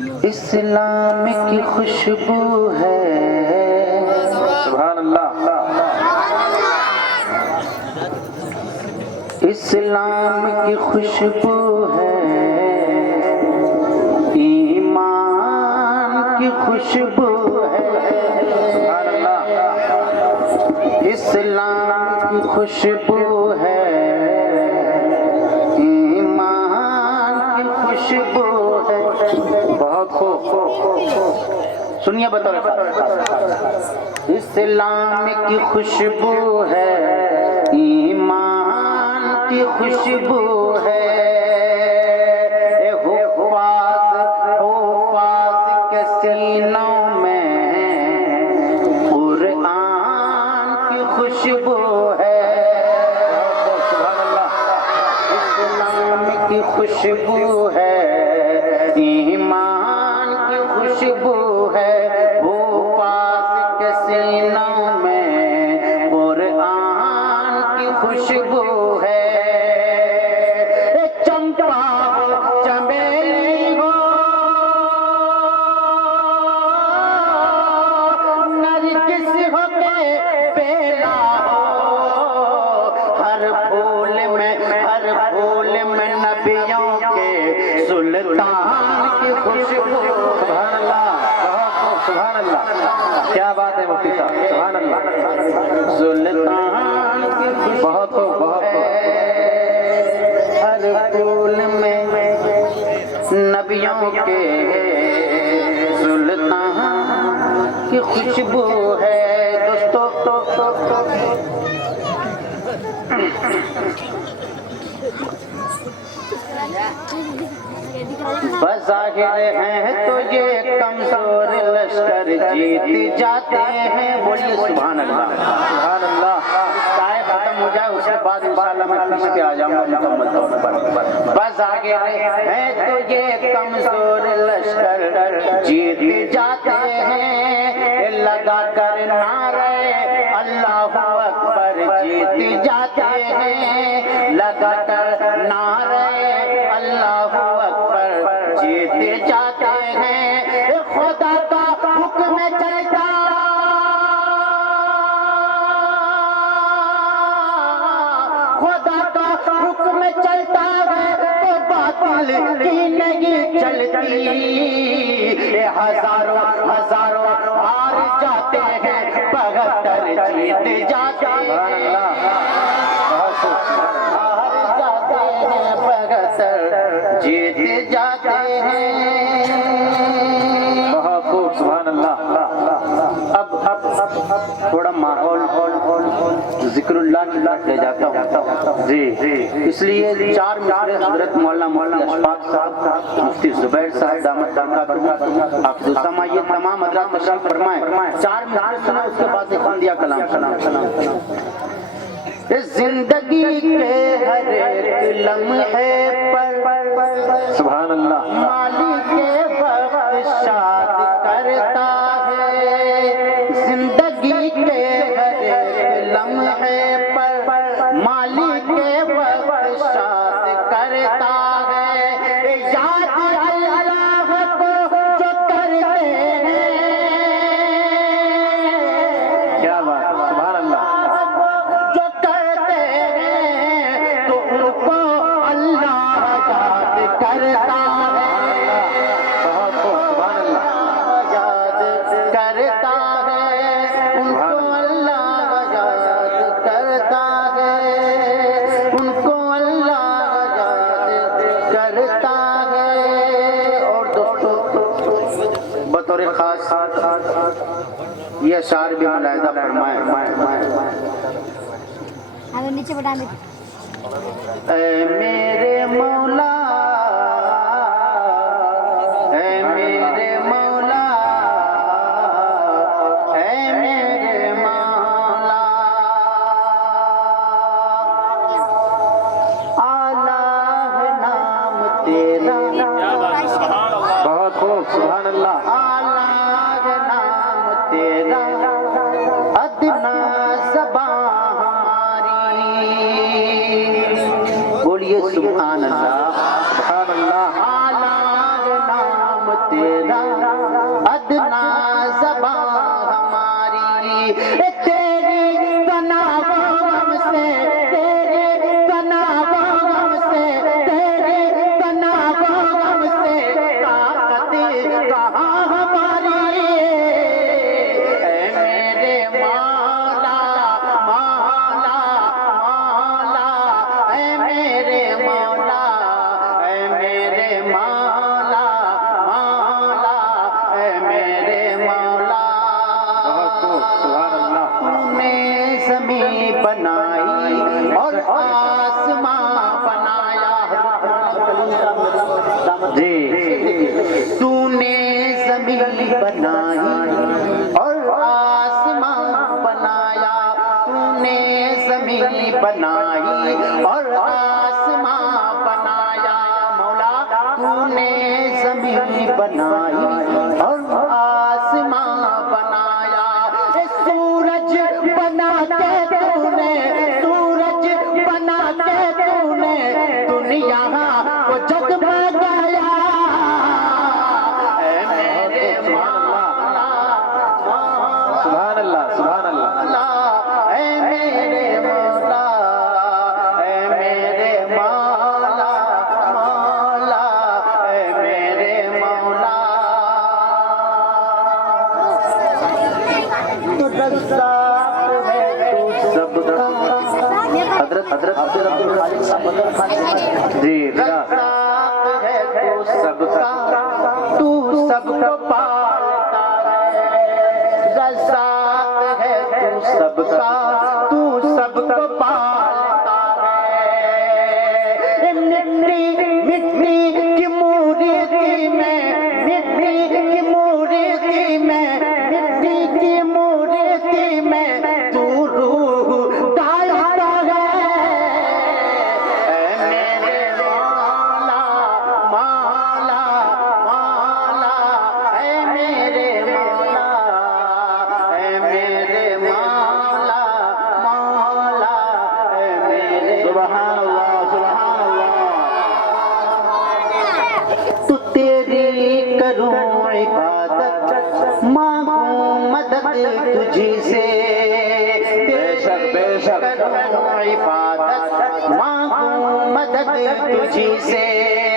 اسلام کی خوشبو ہے، سبحان اللہ، اسلام کی خوشبو ہے، ایمان کی خوشبو ہے، سبحان اللہ، اسلام کی خوشبو ہے، بہت خوب سنیے بطور اسلام کی خوشبو ہے، ایمان کی خوشبو ہے، حفاظ کے سینوں میں قرآن کی خوشبو ہے، سبحان اللہ، اسلام کی خوشبو ہے، ایمان کی خوشبو ہے، حفاظ کے سینوں میں قرآن کی خوشبو ہے، چمپا ہو چمیلی ہو نرگس ہو کے بیلا ہو، ہر پھول میں نبیوں کے سلطان کی خوشبو، سبحان اللہ، سبحان اللہ، کیا بات ہے مفتی صاحب، سبحان اللہ، سلطان کی خوشبو، بہت خوب، ہر پھول میں نبیوں کے سلطان کی خوشبو ہے، دوستو بظاہر ہیں تو یہ کمزور لشکر جیت جاتے ہیں، بولیے سبحان اللہ، سبحان اللہ، سائے ختم ہو جائے اس کے بعد انشاءاللہ میں پیش پہ آ جاؤں گا مکمل طور پر، بظاہر ہیں تو یہ کمزور لشکر جیت جاتے ہیں، لگا کر نعرے اللہ اکبر جیت جاتے ہیں، لگا کر نعرے اللہ اکبر جیت جاتے ہیں، خدا کا حکم چلتا خدا کا حکم چلتا ہے تو باطل کی نہیں چلتی، ہزاروں ہار جاتے ہیں 72 جیت جاتے ہیں، جیت جاتے ہیں، بہت خوب، سبحان اللہ، اب تھوڑا ماحول ذکر اللہ کی طرف لے جاتا ہوں، جی، اس لیے 4 مصرے حضرت مولانا اشفاق صاحب، مفتی زبیر صاحب دامت برکاتہ حافظ السماء، یہ تمام حضرات تشریف فرمائیں، 4 مصرے سنیں، اس کے بعد ایک بندیہ کلام، زندگی کے ہر ایک لمحے پر سبحان اللہ مالک بخشاد کرتا ہے، زندگی کے ہر ایک لمحے پر مالک بخشاد کرتا ہے، یاد اللہ کو جو کرتے ہیں، کیا بات، سبحان اللہ، بطور خاص یہ اشعار بھی ملاحظہ فرمائیں، نیچے بٹھا دیں، اے میرے مولا، اے میرے مولا، اے میرے مولا، اعلیٰ ہے نام تیرا، بہت خوب، سبحان اللہ، اعلیٰ ہے نام تیرا، ادنا زبان بولیے سبحان اللہ، سبحان اللہ، اعلیٰ نام تیرا، تیری تناغم سے، تیری تناغم سے، تیری تناغم سے طاقت کہاں ہماری؟ اے میرے مولا مولا مولا، اے میرے مولا، اے میرے مولا مولا، اے میرے مولا۔ سبحان اللہ۔ تو نے زمین بنائی اور آسمان بنایا، جی تو نے زمین بنائی اور آسمان بنایا، تو نے زمین بنائی اور آسمان بنایا، مولا تو نے زمین بنائی اور آسمان بنایا۔ سورج بنا کے تو نے، سورج بنا کے تو نے دنیا کو جگمگایا۔ اے میرے مولا سبحان اللہ، سبحان اللہ۔ اے میرے مولا، اے میرے مولا مولا، اے میرے مولا۔ تو رزاق ہے تو سب کا، حضرت عبد الخالق صاحب جی رزاق ہے تو سب کا، تو سب کو پالتا ہے۔ رزاق ہے تو سب کا، تو سب کو پالتا ہے۔ مٹی مٹی کی مورتی میں، مٹی کی مورتی میں، مٹی کی مورتی میں تو روح ڈالتا ہے۔ اے میرے مولا مولا مولا، اے میرے مولا، اے میرے مولا مولا، اے میرے سبحان اللہ، سبحان اللہ۔ تو تیری کروں عبادت، مانگوں مدد تجھی سے، بے شک، بے شک۔ کروں عبادت، مانگوں مدد تجھی سے۔